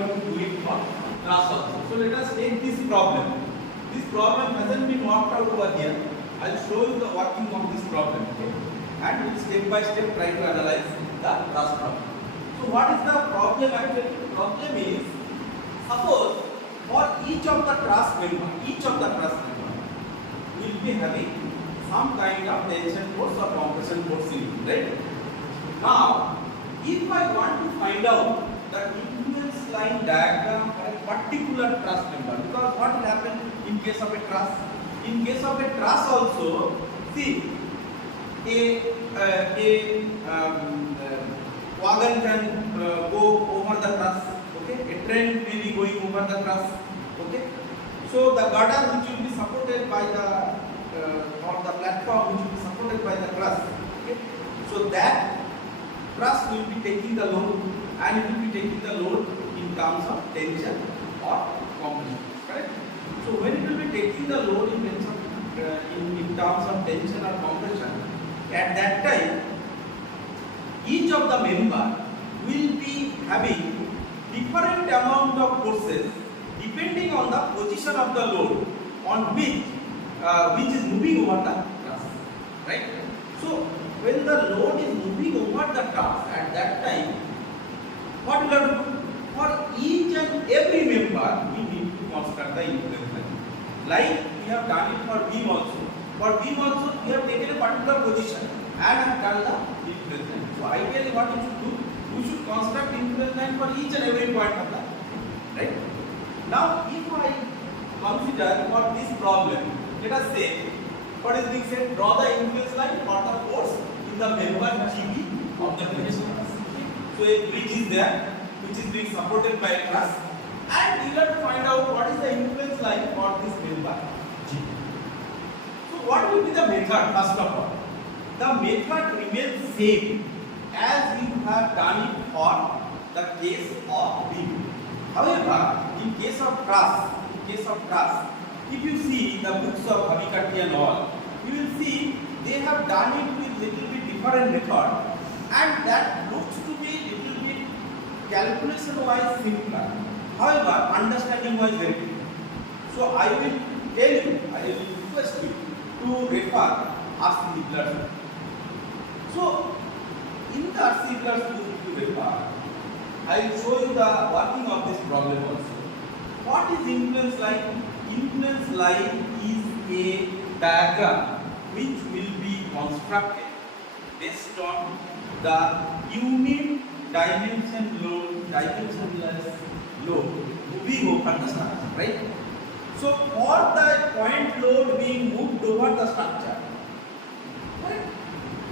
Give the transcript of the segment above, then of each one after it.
have to do it for truss also. So let us take this problem. This problem hasn't been worked out over here. I'll show you the working of this problem, okay? And we'll step by step try to analyze the truss problem. So what is the problem actually? The problem is, suppose for each of the truss member will be having some kind of tension force or compression force in it, right? Now, if I want to find out the influence line diagram for a particular truss member, because what will happen in case of a truss? In case of a truss also, see, a wagon can go over the truss, okay? A train may be going over the truss, okay? So the girder which will be supported by the or the platform which will be supported by the truss, okay? So that truss will be taking the load, and it will be taking the load in terms of tension or compression, correct? So when it will be taking the load in terms of tension or compression, at that time each of the member will be having different amount of forces depending on the position of the load on which is moving over the truss, right? So when the load is moving over the truss, at that time, what we have to do? For each and every member, we need to construct the influence line. Like we have done it for beam also. For beam also, we have taken a particular position and have done the influence line. So ideally, what we should do? We should construct influence line for each and every point of that, right? Now, if I consider for this problem, let us say, what is being said? Draw the influence line for the force in the member GB of the bridge. So a bridge is there, which is being supported by a truss, and you have to find out what is the influence line for this member GB. So what will be the method? First of all, the method remains same as you have done it for the case of beam. However, in case of truss, if you see the books of Bhavikati and all, you will see they have done it with little bit different method, and that looks to be little bit calculation wise simpler. However, understanding wise very different. So I will tell you, I will request you to refer RC Ziegler's. So in the RC Ziegler's book, if you refer, I will show you the working of this problem also. What is influence line? Influence line is a diagram which will be constructed based on the unit dimensionless load moving over the structure, right? So for the point load being moved over the structure, right?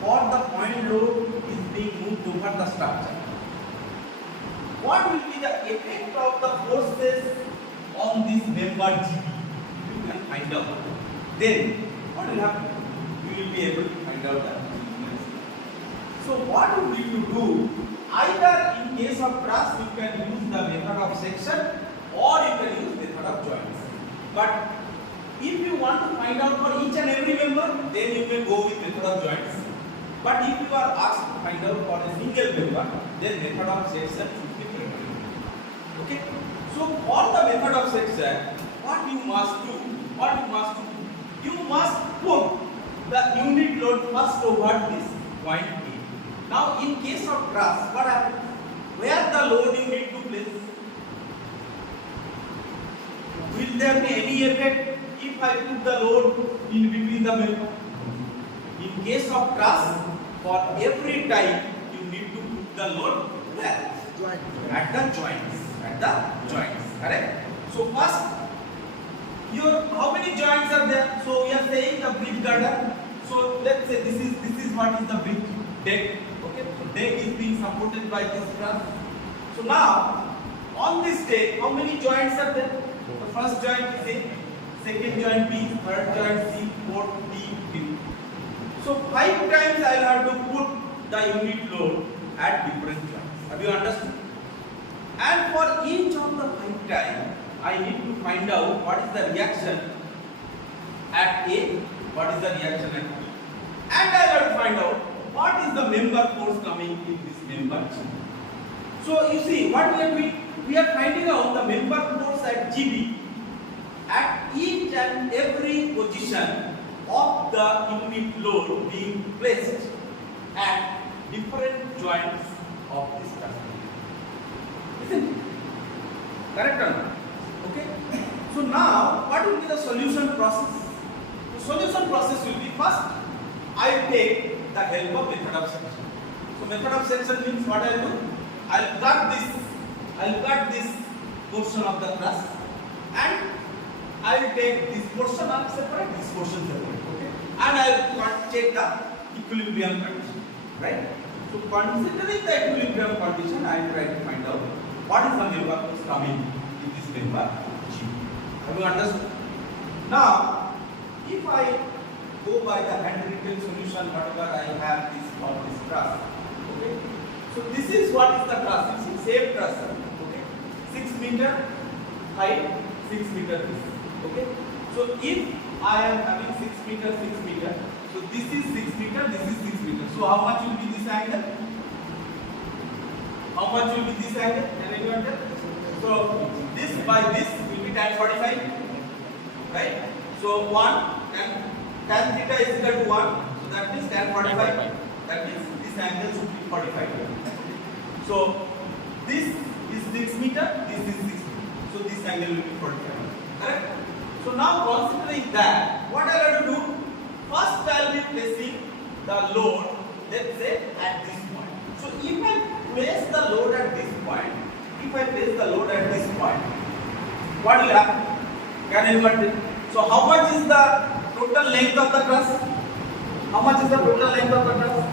For the point load is being moved over the structure, what will be the effect of the forces on this member GB? You can find out. Then what will happen? You will be able to find out that. So what will you do? Either in case of truss, you can use the method of section, or you can use method of joints. But if you want to find out for each and every member, then you may go with method of joints. But if you are asked to find out for a single member, then method of section should be preferred. Okay? So for the method of section, what you must do? You must put the unit load first over this point A. Now in case of truss, what happens? Where the loading need to place? Will there be any effect if I put the load in between the member? In case of truss, for every time you need to put the load where? At the joints. Correct? So first, how many joints are there? So we are saying the bridge girder. So let's say this is what is the bridge deck. Okay, so deck is being supported by this truss. So now on this deck, how many joints are there? The first joint is A, second joint B, third joint C, fourth D, Q. So 5 times I will have to put the unit load at different joints. Have you understood? And for each of the 5 times, I need to find out what is the reaction at A, what is the reaction at B. And I have to find out what is the member force coming in this member G. So you see, what we are doing? we are finding out the member force at GB at each and every position of the unit load being placed at different joints of this truss. Isn't it? Correct or not? Okay. So now, what will be the solution process? The solution process will be, first I will take the help of method of section. So method of section means what I will do? I will cut this portion of the truss, and I will take this portion of separate, this portion separate. Okay, and I will check the equilibrium condition. Right. So considering the equilibrium condition, I will try to find out what is the member force coming in this member G. Have you understood? Now, if I go by the handwritten solution, whatever I have this for this truss, okay. So this is what is the truss. It's same truss, okay. 6 meter height, 6 meter width, okay. So if I am having 6 meter, so this is 6 meter, this is 6 meter. So how much will be this angle? How much will be this angle? Can anyone tell? So this by this will be tan 45, right? So 1 tan theta is equal to 1. So that means tan 45. That means this angle should be 45. So this is 6 meter, this is 6 meter. So this angle will be 45. Correct? So now considering that, what I have to do? First I will be placing the load, let's say at this point. So if I place the load at this point, what will happen? Can anyone tell? So how much is the total length of the truss? How much is the total length of the truss?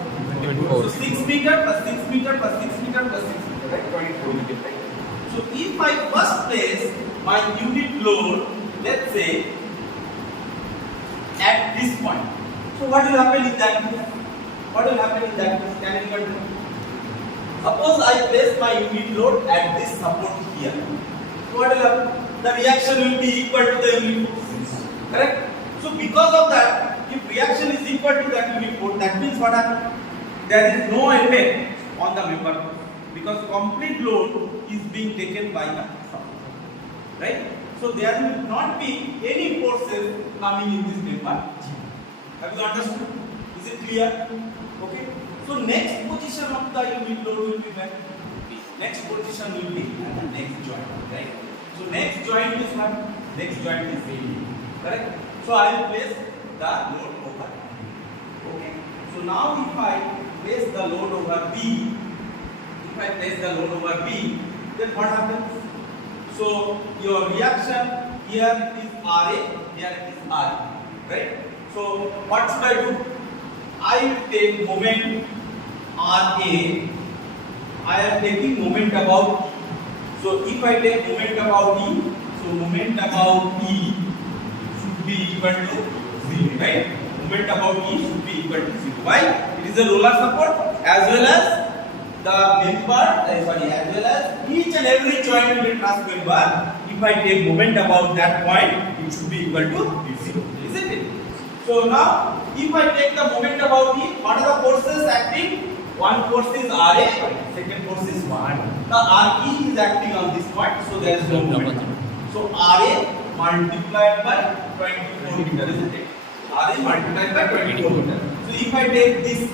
So 6 meter plus 6 meter plus 6 meter plus 6 meter, right? 24 meter, right? So if I first place my unit load, let's say at this point, so what will happen in that case? Can anyone tell? Suppose I place my unit load at this support here. So what will happen? The reaction will be equal to the unit force. Correct? So because of that, if reaction is equal to that unit force, that means what happens? There is no effect on the member force because complete load is being taken by the support. Right? So there will not be any forces coming in this member G. Have you understood? Is it clear? Okay. So next position of the unit load will be where? Next position will be at the next joint, right? So next joint is what? Next joint is V. Correct? So I will place the load over B. Okay. So now if I place the load over B, then what happens? So your reaction here is RA, here is RA, right? So what should I do? I will take moment RA. I am taking moment about E. So if I take moment about E, so moment about E should be equal to 0, right? Moment about E should be equal to 0. Why? It is a roller support as well as the member, as well as each and every joint in the truss member. If I take moment about that point, it should be equal to 0, isn't it? So now, if I take the moment about E, what are the forces acting? One force is RA, second force is 1. The RE is acting on this point, so there is no moment. So RA multiplied by 24 meter, isn't it? RA multiplied by 24 meter. So if I take this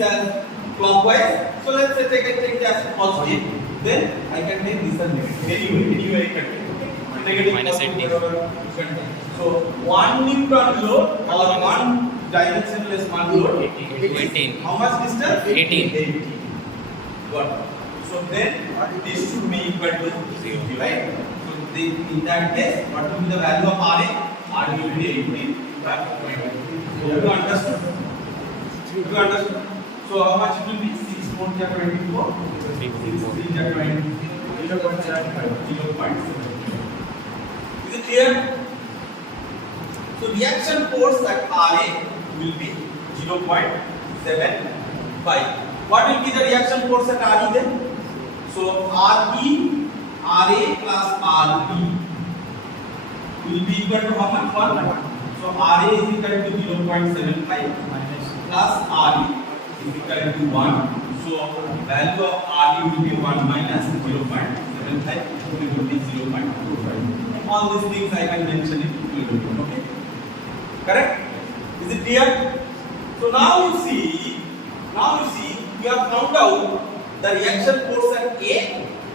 as clockwise, so let's say take it as positive, then I can take this as negative. Anyway, I can take negative minus 18. So 1 Newton load or 1 dimensionless 1 load. 18. How much distance? 18. Got it. So then this should be equal to 0, right? So in that case, what will be the value of RA? RA will be 18 by 20. So you understood? So how much it will be? 6 4 24. 6 3 20. 0.7. Is it clear? So reaction force at RA will be 0.75. What will be the reaction force at RE then? So RE, RA plus RE will be equal to how much? 1. So RA is equal to 0.75 plus RE is equal to 1. So value of RE will be 1 minus 0.75. then height will be 0.25. All these things I can mention it will be okay. Correct? Is it clear? So now you see, we have found out the reaction force at A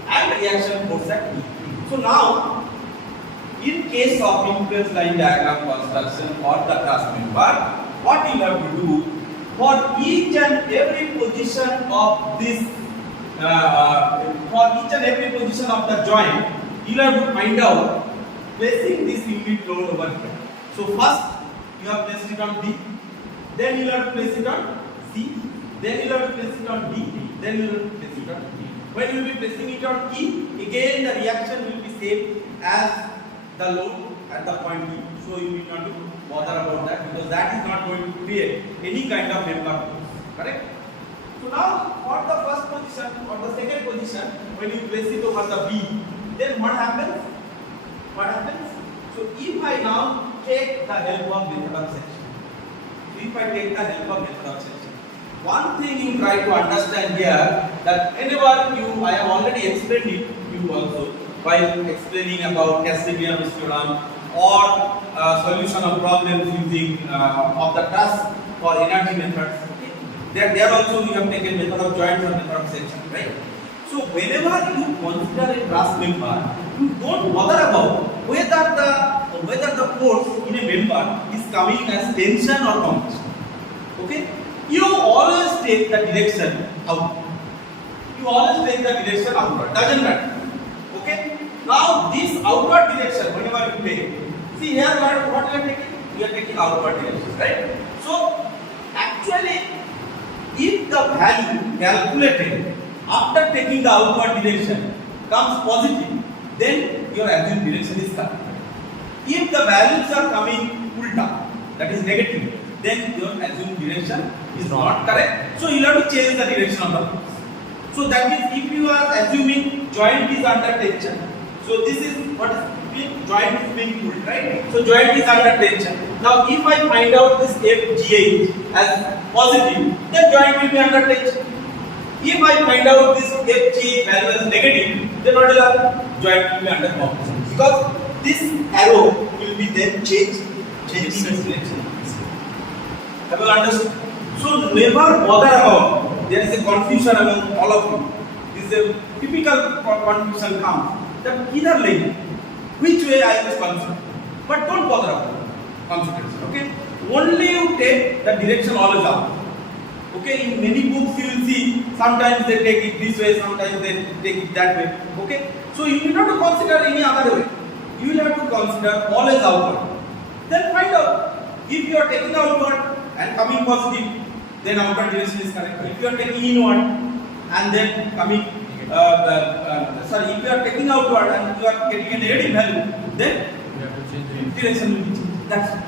and reaction force at B. So now, in case of influence line diagram construction for the truss member, what you have to do for each and every position of this, for each and every position of the joint, you have to find out placing this unit load over here. So first you have placed it on B, then you have to place it on C, then you have to place it on D, then you have to place it on E. When you will be placing it on E, again the reaction will be same as the load at the point B. So you need not to bother about that because that is not going to create any kind of member force. Correct? So now for the first position or the second position, when you place it over the B, then what happens? What happens? So if I now take the help of method of section, one thing you try to understand here that whenever I have already explained it to you also while explaining about Castigliano's theorem or solution of problems using of the truss for energy methods. Okay? There also we have taken method of joints or method of section, right? So whenever you consider a truss member, you don't bother about whether the force in a member is coming as tension or compression. Okay? You always take the direction out. You always take the direction outward. Doesn't matter. Okay? Now this outward direction, whenever you take, see here what you are taking? You are taking outward direction, right? So actually, if the value calculated after taking the outward direction comes positive, then your assumed direction is correct. If the values are coming ulta, that is negative, then your assumed direction is not correct. So you have to change the direction of the force. So that means if you are assuming joint is under tension, so this is what is being, joint is being pulled, right? So joint is under tension. Now if I find out this FGH as positive, then joint will be under tension. If I find out this FG value as negative, then what will happen? Joint will be under compression. Because this arrow will be then changing its direction. Have you understood? So never bother about. There is a confusion among all of you. This is a typical confusion comes that either lane, which way I was considered. But don't bother about consideration. Okay? Only you take the direction always up. Okay? In many books you will see sometimes they take it this way, sometimes they take it that way. Okay? So you need not to consider any other way. You will have to consider always outward. Then find out if you are taking outward and coming positive, then outward direction is correct. If you are taking inward and then coming, if you are taking outward and you are getting a negative value, then you have to change the direction will be changed. That's it.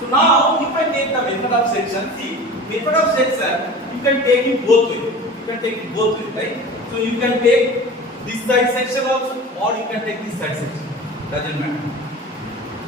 So now, if I take the method of section, see, method of section, you can take it both ways. You can take it both ways, right? So you can take this side section also, or you can take this side section. Doesn't matter.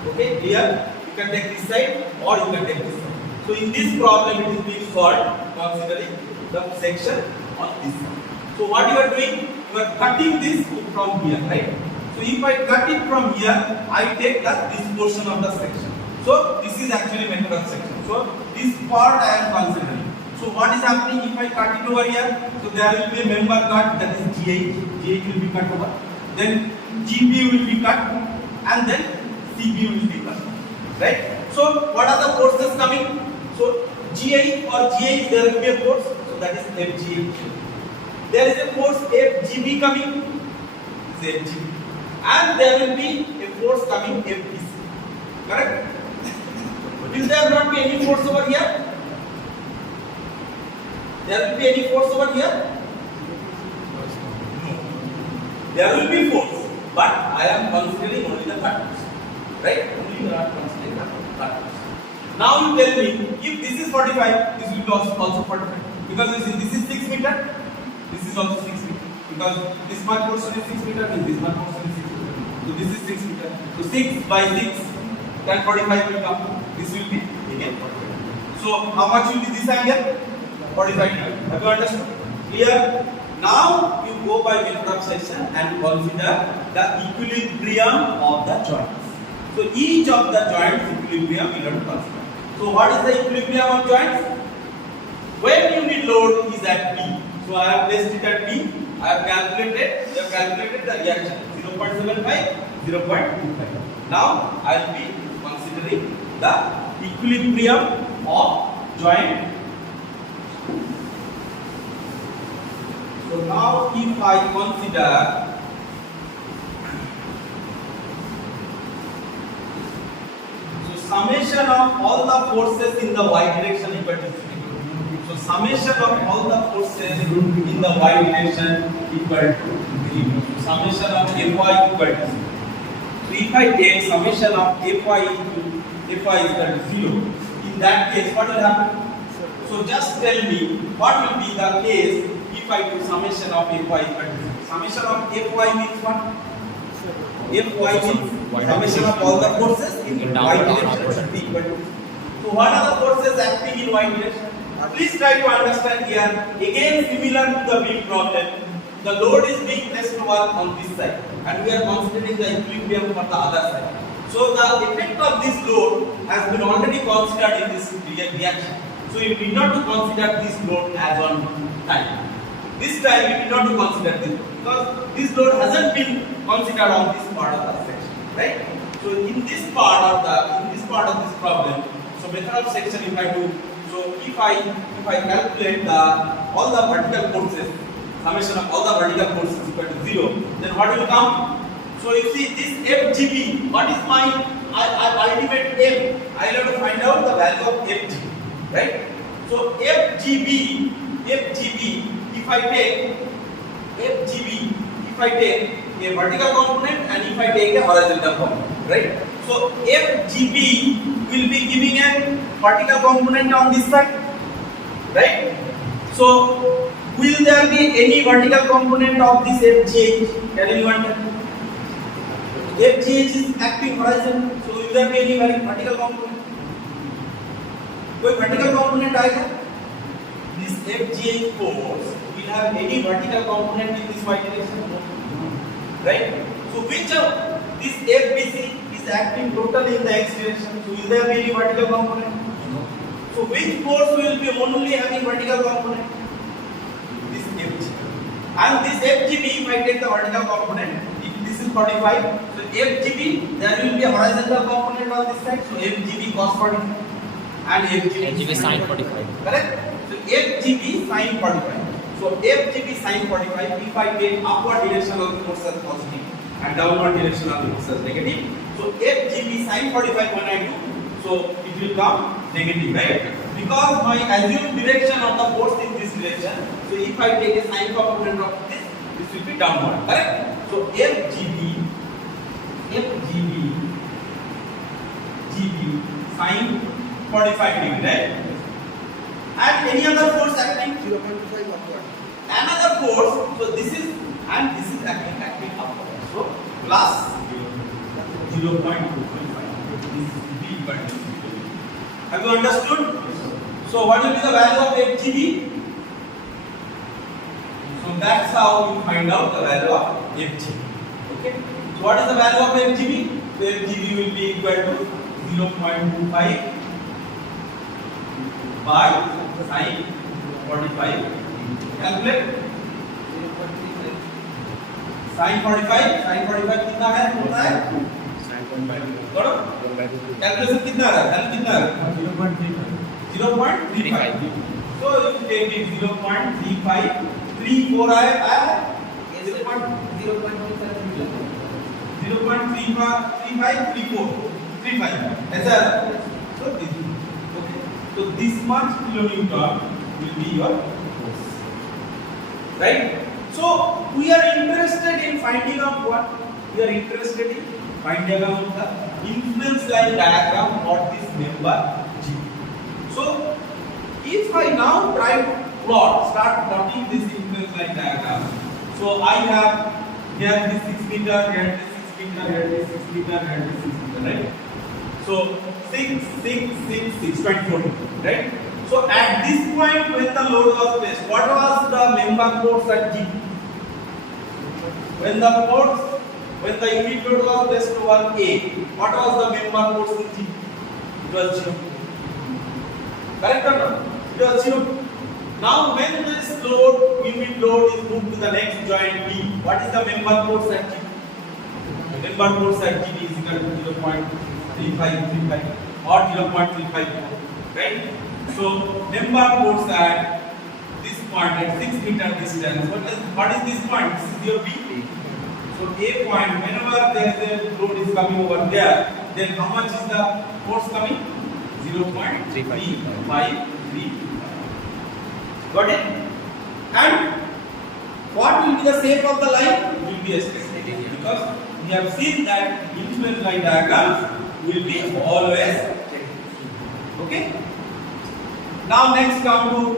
Okay, here you can take this side, or you can take this side. So in this problem, it is being solved considering the section on this side. So what you are doing? You are cutting this from here, right? So if I cut it from here, I take this portion of the section. So this is actually method of section. So this part I am considering. So what is happening if I cut it over here? So there will be a member cut, that is GH. GH will be cut over. Then GB will be cut, and then CB will be cut. Right? So what are the forces coming? So GI or GH, there will be a force. So that is FGH. There is a force FGB coming. This is FGB. And there will be a force coming FBC. Correct? Will there not be any force over here? There will be any force over here? No. There will be force, but I am considering only the cut. Right? Only you are considering the cut. Now you tell me, if this is 45, this will be also 45. Because this is 6 meter, this is also 6 meter. Because this much portion is 6 meter, and this much portion is 6 meter. So this is 6 meter. So 6 by 6, then 45 will come. This will be again 45. So how much will be this angle? 45 degree. Have you understood? Here Now you go by method of section and consider the equilibrium of the joints. So each of the joints equilibrium you have to consider. So what is the equilibrium of joints? When unit load is at P. So I have placed it at P. I have calculated. We have calculated the reaction 0.75, 0.25. Now I will be considering the equilibrium of joint. So now if I consider summation of all the forces in the y direction equal to 0. So summation of all the forces in the y direction equal to 0. Summation of Fy equal to 0. So if I take summation of Fy into Fy equal to 0, in that case what will happen? So just tell me what will be the case if I do summation of Fy equal to 0. Summation of Fy means what? Fy means summation of all the forces in y direction should be equal to. So what are the forces acting in y direction? Please try to understand here. Again similar to the beam problem, the load is being placed to work on this side and we are considering the equilibrium for the other side. So the effect of this load has been already considered in this reaction. So you need not to consider this load as on time. This time you need not to consider this because this load hasn't been considered on this part of the section, right? So in this part of this problem, so method of section if I do, so if I calculate all the vertical forces, summation of all the vertical forces equal to 0, then what will come? So you see this FGB, what is my ultimate aim? I will have to find out the value of FGB, right? So FGB, if I take FGB, if I take a vertical component and if I take a horizontal component, right? So FGB will be giving a vertical component on this side, right? So will there be any vertical component of this FGH? Can anyone tell? FGH is acting horizontal, so will there be any vertical component? कोई vertical component आएगा? This FGH force will have any vertical component in this y direction, right? So which of this FBC is acting totally in the x direction? So will there be any vertical component? No. So which force will be only having vertical component? This FG. And this FGB, if I take the vertical component, if this is 45, so FGB, there will be a horizontal component on this side. So FGB cos 45 and FGB sin 45. Correct? So FGB sin 45. So FGB sin 45, if I take upward direction of the force as positive and downward direction of the force as negative, so FGB sin 45 when I do, so it will come negative, right? Because my assumed direction of the force in this direction, so if I take a sine component of this will be downward, correct? So FGB sin 45 degree, right? And any other force acting 0.5 upward. Another force, so this is and this is acting upward. So plus 0.25. This is B equal to 0. Have you understood? So what will be the value of FGB? So that's how you find out the value of FGB. Okay. So what is the value of FGB? So FGB will be equal to 0.25 by sin 45. Calculate. sin 45 कितना है? होता है? थोड़ा? Calculation कितना है? Value कितना है? 0.35. So if you take it 0.35, 34 आया? 0.35, ऐसा है? So this is okay. So this much kilonewton will be your force, right? So we are interested in finding out what? We are interested in finding out the influence line diagram for this member G. So if I now try to start plotting this influence line diagram. So I have here this 6 meter, here this 6 meter, here this 6 meter, here this 6 meter, right? So 6, 6, 6, 6, 24, right? So at this point when the load was placed, what was the member member force at G? When the unit load was placed over A, what was the member force in G? It was 0. Correct or not? It was 0. Now when this unit load is moved to the next joint B, what is the member force at G? The member force at G is equal to 0.3535 or 0.35, right? So member force at this point at 6 meter distance. What is this point? This is your B. So A point, whenever there is a load is coming over there, then how much is the force coming? 0.3533. Got it? And what will be the shape of the line? It will be a straight line, because we have seen that infinite line diagrams will be always okay. Now next come to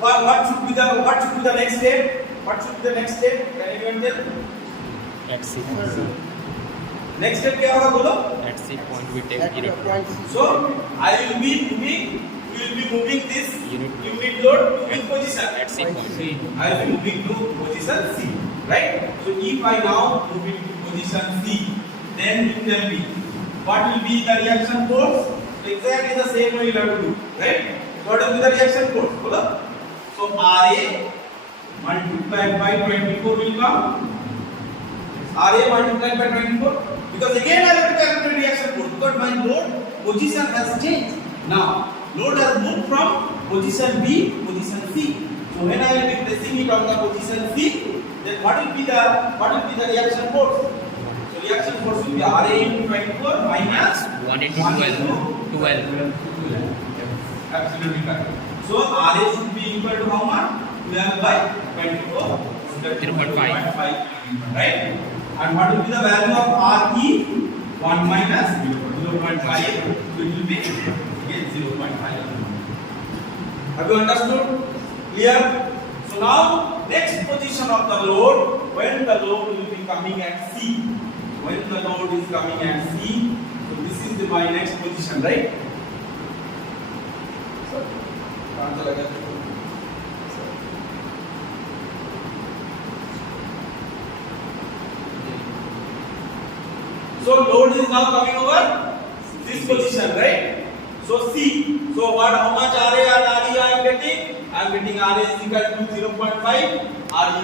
what should be the next step? What should be the next step? Can anyone tell? At C. Next step क्या होगा बोलो? At C point we take unit. So I will be moving this unit load to which position? At C point. I will be moving to position C, right? So if I now move it to position C, then you tell me what will be the reaction force? Exactly the same way you have to do, right? What will be the reaction force? बोलो. So RA multiplied by 24 will come. RA multiplied by 24, because again I have to calculate reaction force because my load position has changed. Now load has moved from position B to position C. So when I will be placing it on the position C, then what will be the reaction force? So reaction force will be RA into 24 minus 1 into 12. Absolutely correct. So RA should be equal to how much? 12 by 24. 0.5. Right? And what will be the value of RE? 1 minus 0.5. So it will be again 0.5. Have you understood? Clear? So now next position of the load, when the load will be coming at C. When the load is coming at C, so this is my next position, right? So load is now coming over this position, right? So C. So how much RA and RE I am getting? I am getting RA is equal to 0.5, RE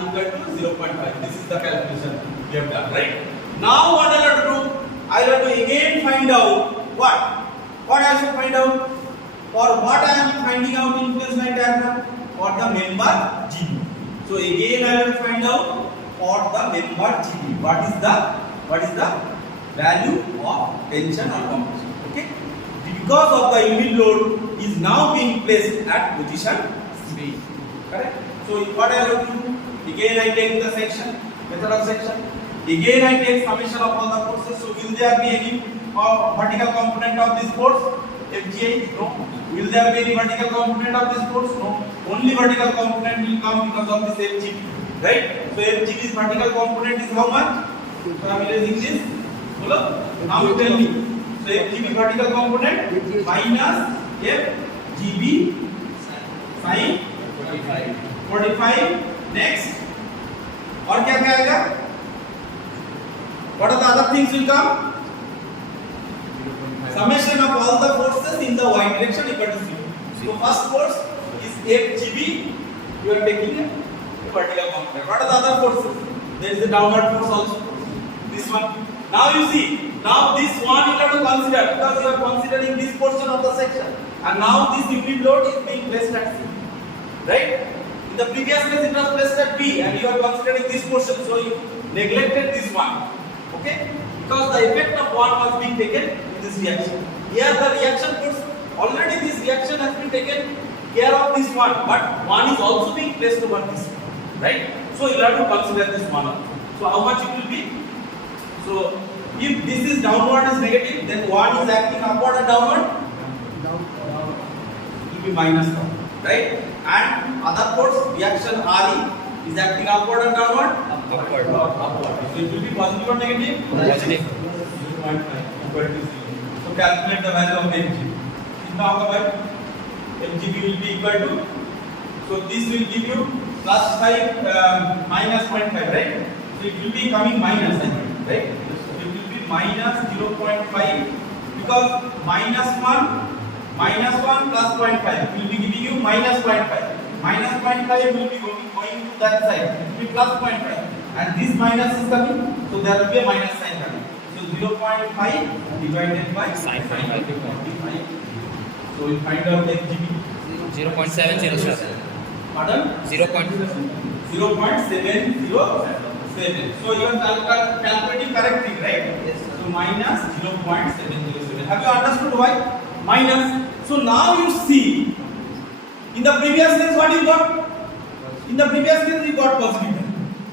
equal to 0.5. This is the calculation we have done, right? Now what I have to do? I have to again find out what? What I should find out? For what I am finding out in influence line diagram? For the member GB. So again I will find out for the member GB. What is the value of tension or compression? Okay. Because of the unit load is now being placed at position C. Correct. So what I have to do? Again I take the section, method of section. Again I take summation of all the forces. So will there be any vertical component of this force? FGH? No. Will there be any vertical component of this force? No. Only vertical component will come because of this FGB. Right? So FGB's vertical component is how much? So I am erasing this. Now you tell me. So FGB vertical component minus FGB sin 45. Next. और क्या आएगा? What are the other things will come? Summation of all the forces in the y direction equal to 0. So first force is FGB. You are taking a vertical component. What are the other forces? There is a downward force also. This one. Now you see. Now this one you have to consider because you are considering this portion of the section. And now this unit load is being placed at C. Right? In the previous case it was placed at B and you are considering this portion. So you neglected this one. Okay? Because the effect of one was being taken in this reaction. Here the reaction force, already this reaction has been taken care of this one, but one is also being placed over this one. Right? So you have to consider this one. So how much it will be? So if this is downward is negative, then one is acting upward and downward. It will be minus 1. Right? And other force, reaction RE is acting upward and downward? Upward. So it will be positive or negative? Positive. 0.5 equal to 0. So calculate the value of mgb. कितना होगा भाई? mgb will be equal to, so this will give you plus 5 minus 0.5, right? So it will be coming minus, I think, right? So it will be minus 0.5 because minus 1 plus 0.5 will be giving you minus 0.5. Minus 0.5 will be going to that side. It will be plus 0.5. And this minus is coming, so there will be a minus sign coming. So 0.5 divided by Sin 5 will be 45. So we find out the GB. 0.707. Pardon? 0.707. So you are calculating correctly, right? Yes, sir. So minus 0.707. Have you understood why? Minus. So now you see, in the previous case what you got? In the previous case you got positive.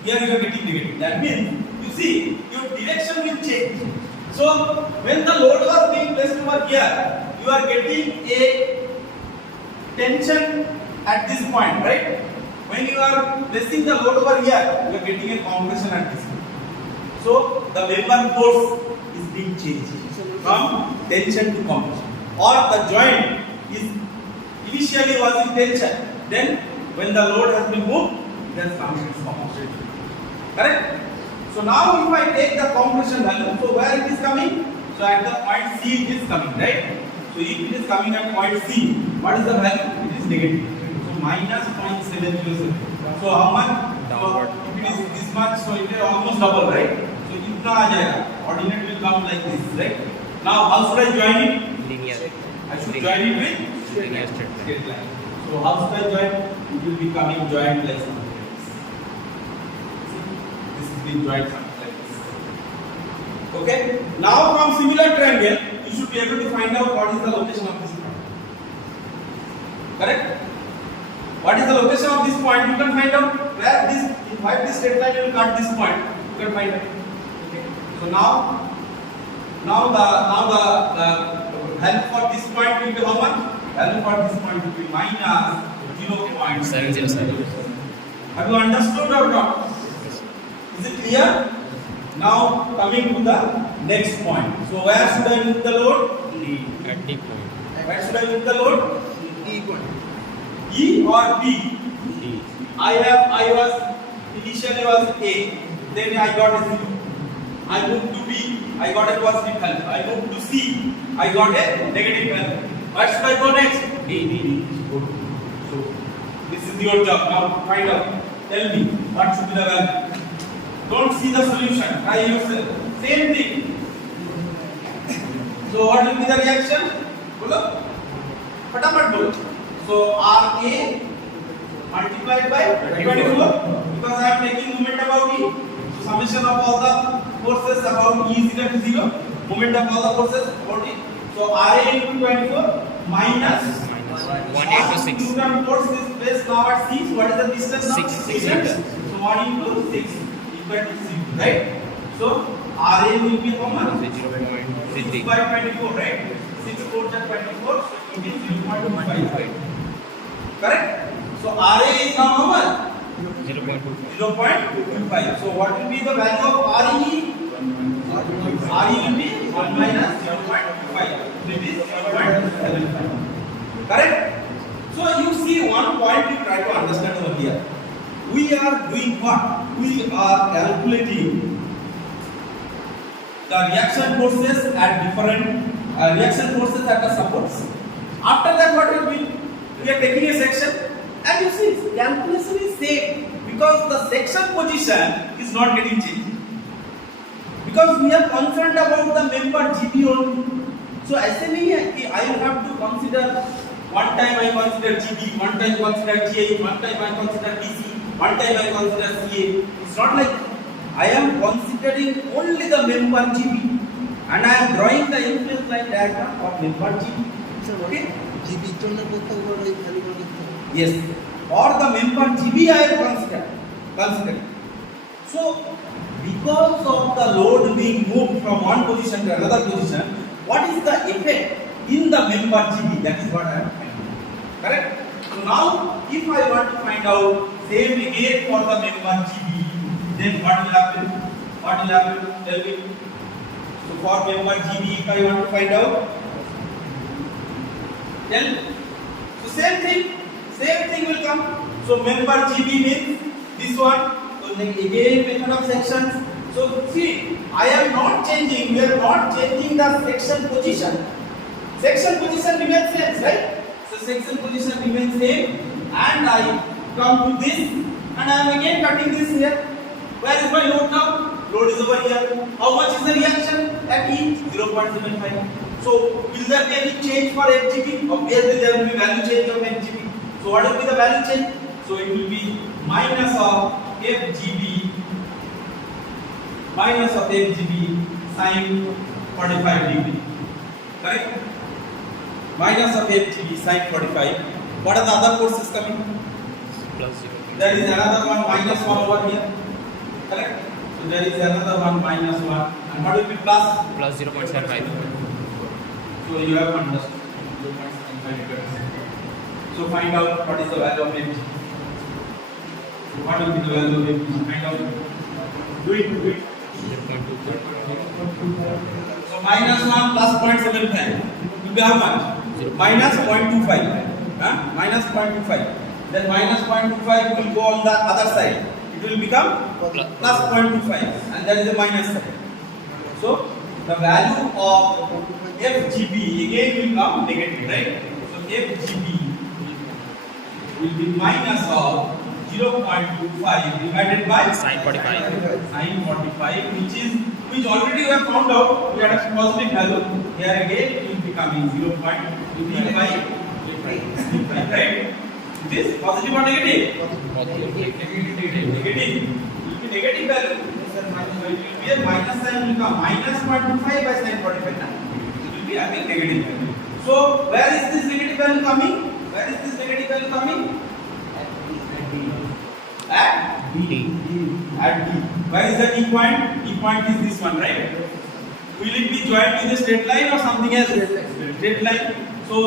Here you are getting negative. That means, you see, your direction will change. So when the load was being placed over here, you are getting a tension at this point, right? When you are placing the load over here, you are getting a compression at this point. So the member force is being changed from tension to compression. Or the joint is initially was in tension, then when the load has been moved, it has come to compression. Correct? So now if I take the compression value, so where it is coming? So at the point C it is coming, right? So if it is coming at point C, what is the value? It is negative. So minus 0.707. So how much? Downward. So if it is this much, so it is almost double, right? So itna aa jayega. Ordinate will come like this, right? Now how should I join it? Linear. I should join it with Linear straight line. straight line. So how should I join? It will be coming joined like something like this. This is being joined something like this. Okay. Now from similar triangle, you should be able to find out what is the location of this point. Correct? What is the location of this point? You can find out where this straight line will cut this point. You can find out. Okay. So now the value for this point will be how much? Value for this point will be minus 0.707. Have you understood or not? Is it clear? Now coming to the next point. So where should I move the load? At D point. Where should I move the load? E point. E or B? D. Initially was A, then I got a 0. I moved to B, I got a positive value. I moved to C, I got a negative value. Where should I go next? D. So this is your job. Now find out. Tell me what should be the value. Don't see the solution. Try yourself. Same thing. So what will be the reaction? Bolo. Fatamat bolo. So RA multiplied by 24 because I am taking moment about E. So summation of all the forces about E is equal to 0. Moment of all the forces about E. So RA into 24 minus 186. Newton force is placed now at C. So what is the distance now? 6 meters. meters. So 1 into 6 equal to 6, right? So RA will be how much? 0.33. 6 by 24, right? 6 4 is 24, so it is 0.25. Correct? So RA is now how much? 0.25. 0.25. So what will be the value of RE? RE will be 1 minus 0.25. It is 0.75. Correct? So you see one point you try to understand over here. We are doing what? We are calculating the reaction forces at different reaction forces at the supports. After that, what will be? We are taking a section, and you see calculation is same because the section position is not getting changed. Because we are concerned about the member GB only. So SME, I will have to consider one time I consider GB, one time consider GA, one time I consider DC, one time I consider CA. It's not like I am considering only the member GB and I am drawing the influence line diagram of member GB. Okay? GB জন্য কোথাও বড় এই খালি বড় Yes. Or the member GB I am considering. So because of the load being moved from one position to another position, what is the effect in the member GB? That is what I am finding. Correct? So now if I want to find out same again for the member GB, then what will happen? What will happen? Tell me. So for member GB, if I want to find out, tell me. So same thing will come. So member GB means this one. So then again method of sections. So see, I am not changing. We are not changing the section position. Section position remains same, right? So section position remains same, and I come to this, and I am again cutting this here. Where is my load now? Load is over here. How much is the reaction? At E 0.75. So will there be any change for FGB? Obviously there will be value change of FGB. So what will be the value change? So it will be minus of FGB sin 45 degree. Correct? Minus of FGB sin 45. What are the other forces coming? Plus 0. There is another one minus 1 over here. Correct? So there is another one minus 1. And what will be plus? Plus 0.75. So you have understood. 0.75. So find out what is the value of FGB. What will be the value of FGB? Find out. Do it. 0.25. So minus 1 plus 0.75 will be how much? Minus 0.25. Minus 0.25. Then minus 0.25 will go on the other side. It will become plus 0.25, and that is a minus side. So the value of FGB again will come negative, right? So FGB will be minus of 0.25 divided by Sin 45. Sin 45, which already we have found out. We had a positive value. Here again it will be coming 0.25, right? This positive or negative? Negative. It will be negative value. So it will be a minus sign will come minus 0.25 by sin 45. It will be having negative value. So where is this negative value coming? Where is this negative value coming? At D. At D. Where is the D point? D point is this one, right? Will it be joined to the straight line or something else? Straight line. So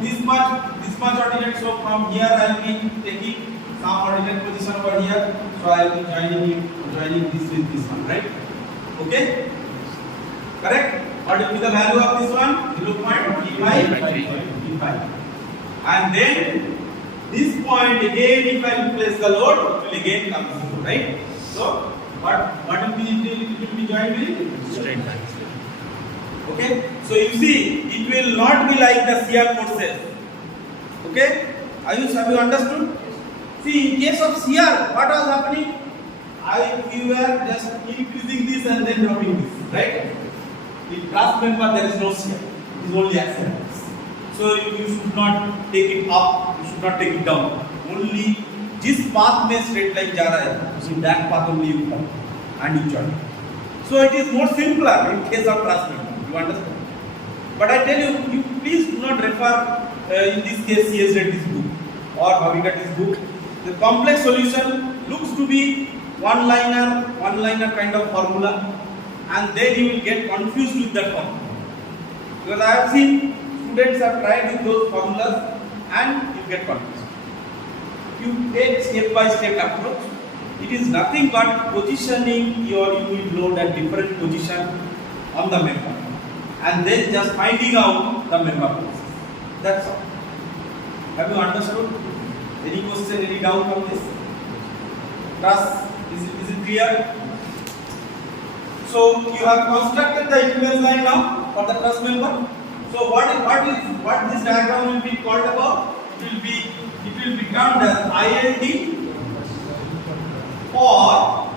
this much ordinate. So from here I will be taking some ordinate position over here. So I will be joining this with this one, right? Okay? Correct? What will be the value of this one? 0.35. And then this point again, if I replace the load, it will again come zero, right? So what will be it will be joined with? Straight line. Okay? So you see, it will not be like the shear forces. Okay? Have you understood? See, in case of shear, what was happening? You were just increasing this and then dropping this, right? In truss member there is no shear. It is only axial. So you should not take it up, you should not take it down. Only जिस path में straight line जा रहा है, so that path only you come and you join. So it is more simpler in case of truss member. You understand? But I tell you, please do not refer in this case C.S. Reddy's book or Bhavika's book. The complex solution looks to be one-liner kind of formula, and then you will get confused with that formula. Because I have seen students have tried with those formulas and you get confused. You take step-by-step approach. It is nothing but positioning your unit load at different position on the member, and then just finding out the member forces. That's all. Have you understood? Any question, any doubt on this? Truss, is it clear? So you have constructed the equivalence line now for the truss member. So what this diagram will be called about? It will be termed as ILD or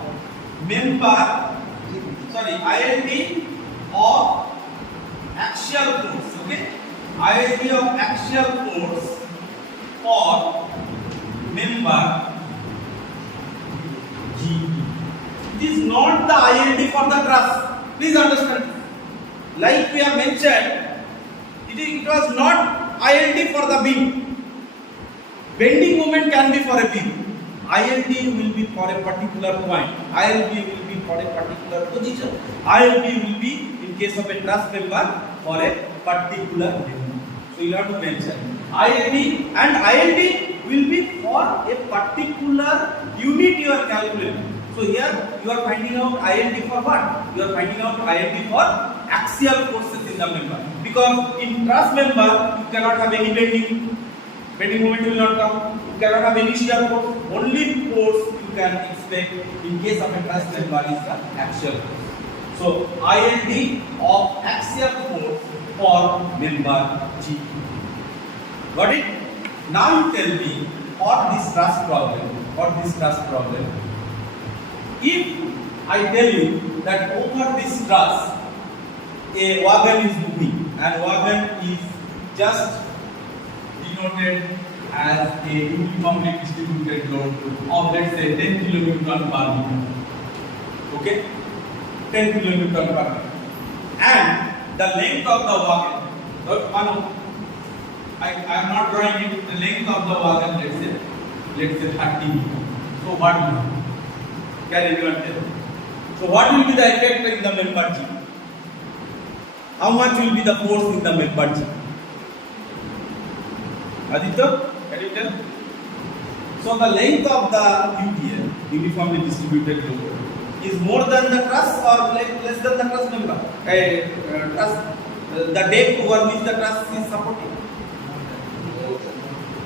ILD of axial force. Okay, ILD of axial force or member G. It is not the ILD for the truss. Please understand. Like we have mentioned, it was not ILD for the beam. Bending moment can be for a beam. ILD will be for a particular point. ILD will be for a particular position. ILD will be in case of a truss member for a particular beam. So you have to mention ILD, and ILD will be for a particular unit you are calculating. So here you are finding out ILD for what? You are finding out ILD for axial forces in the member. Because in truss member you cannot have any bending. Bending moment will not come. You cannot have any shear force. Only force you can expect in case of a truss member is the axial force. So IND of axial force for member G. Got it? Now you tell me for this truss problem, if I tell you that over this truss a wagon is moving and wagon is just denoted as a uniformly distributed load of let's say 10 kilonewton per meter. Okay? 10 kilonewton per meter. And the length of the wagon, I am not drawing it, the length of the wagon let's say 30 meters. So what will you? Can anyone tell? So what will be the effect in the member G? How much will be the force in the member G? Aditya, can you tell? So the length of the UTL, uniformly distributed load, is more than the truss or less than the truss member? The depth over which the truss is supported.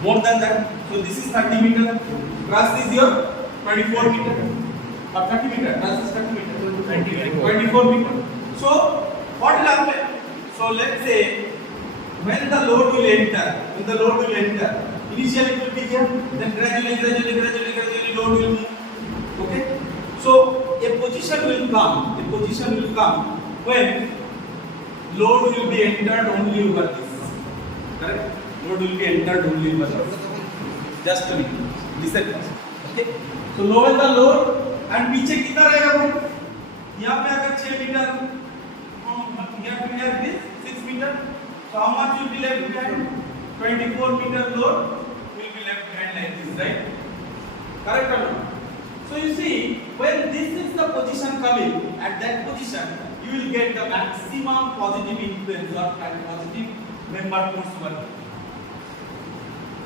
More than that. So this is 30 meter. Truss is your 24 meter. Or 30 meter. Truss is 30 meter. 24 meter. So what will happen? So let's say when the load will enter, initially it will be here, then gradually load will move. Okay? So a position will come when load will be entered only over this. Correct? Load will be entered only over this. Just a minute. Listen first. Okay? So lower the load and पीछे कितना रहेगा भाई? यहाँ पे अगर 6 metre here to here this 6 meter. So how much will be left behind? 24 meter load will be left behind like this, right? Correct or not? So you see, when this is the position coming, at that position, you will get the maximum positive influence or positive member force work.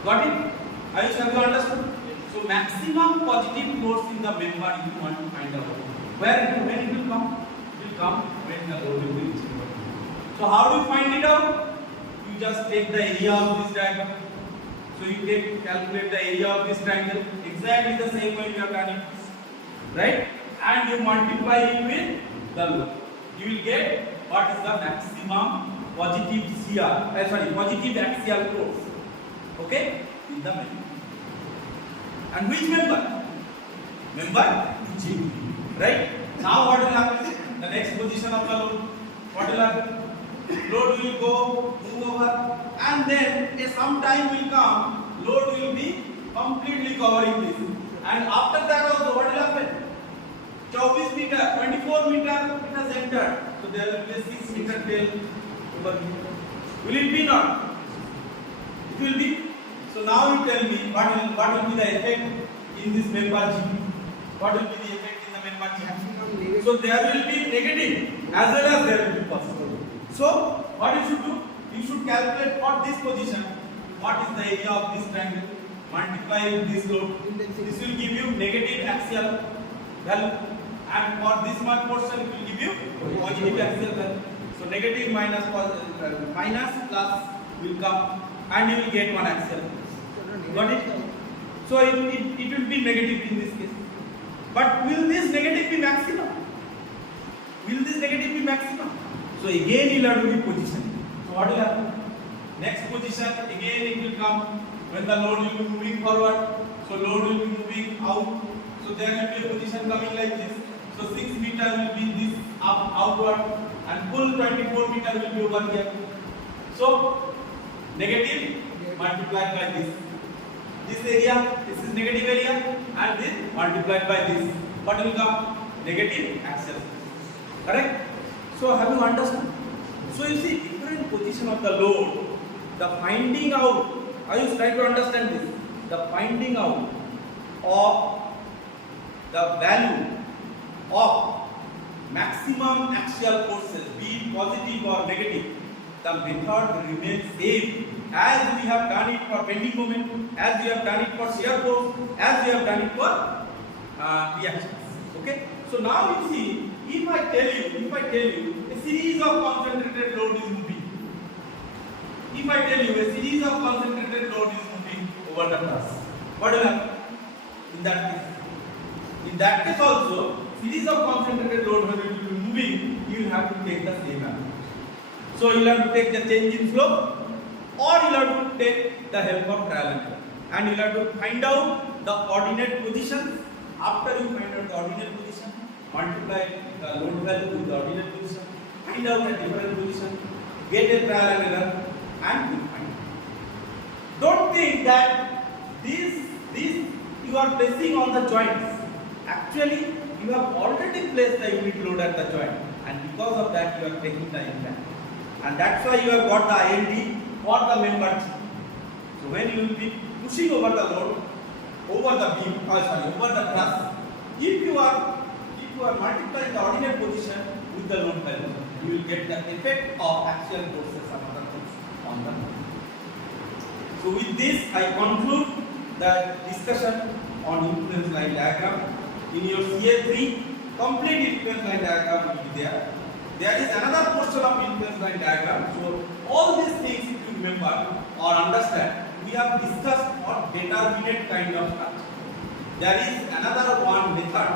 Got it? Have you understood? So maximum positive force in the member you want to find out. When it will come? It will come when the load will be reaching. So how do you find it out? You just take the area of this triangle. So you calculate the area of this triangle exactly the same way you have done it, right? And you multiply it with the load. You will get what is the maximum positive axial force. Okay? In the member. And which member? Member G. Right? Now what will happen? The next position of the load. What will happen? Load will move over, and then some time will come, load will be completely covering this. And after that also what will happen? 24 meter, 24 meter it has entered. So there will be a 6 meter tail over here. Will it be not? It will be. So now you tell me what will be the effect in this member G? What will be the effect in the member G? So there will be negative as well as there will be positive. So what you should do? You should calculate for this position what is the area of this triangle, multiply with this load. This will give you negative axial value, and for this much portion it will give you positive axial value. So negative minus plus will come, and you will get one axial. Got it? So it will be negative in this case. But will this negative be maximum? Will this negative be maximum? So again you will have to be positioned. So what will happen? Next position again it will come when the load will be moving forward. So load will be moving out. So there will be a position coming like this. So 6 meter will be this outward, and full 24 meter will be over here. So negative multiplied by this. This area, this is negative area, and this multiplied by this. What will come? Negative axial. Correct? So have you understood? So you see different position of the load, the finding out, I was trying to understand this, the finding out of the value of maximum axial forces, be it positive or negative, the method remains same as we have done it for bending moment, as we have done it for shear force, as we have done it for reactions. Okay? So now you see, if I tell you a series of concentrated load is moving. If I tell you a series of concentrated load is moving over the truss. What will happen in that case? In that case also, series of concentrated load when it will be moving, you will have to take the same approach. So you will have to take the change in flow, or you will have to take the help of trial and error, and you will have to find out the ordinate positions. After you find out the ordinate position, multiply the load value with the ordinate position, find out the different position, get a trial and error, and you find it. Don't think that this you are placing on the joints. Actually, you have already placed the unit load at the joint, and because of that, you are taking the impact. And that's why you have got the IND for the member G. So when you will be pushing over the load, over the beam, over the truss, if you are multiplying the ordinate position with the load value, you will get the effect of axial forces and other things on the load. So with this, I conclude the discussion on influence line diagram. In your CA3, complete influence line diagram will be there. There is another portion of influence line diagram. So all these things, if you remember or understand, we have discussed on determinate kind of structure. There is another one method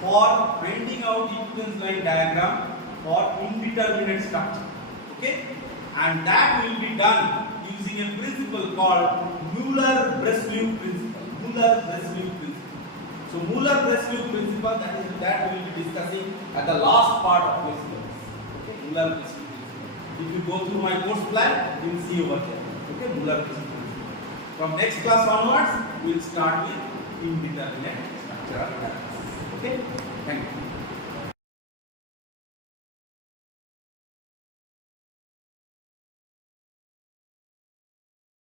for finding out influence line diagram for indeterminate structure. Okay, and that will be done using a principle called Muller-Breslau principle. Muller-Breslau principle. So Muller-Breslau principle, that we will be discussing at the last part of this course. Okay, Muller-Breslau principle. If you go through my course plan, you will see over there. Okay, Muller-Breslau principle. From next class onwards, we will start with indeterminate structural analysis. Okay, thank you.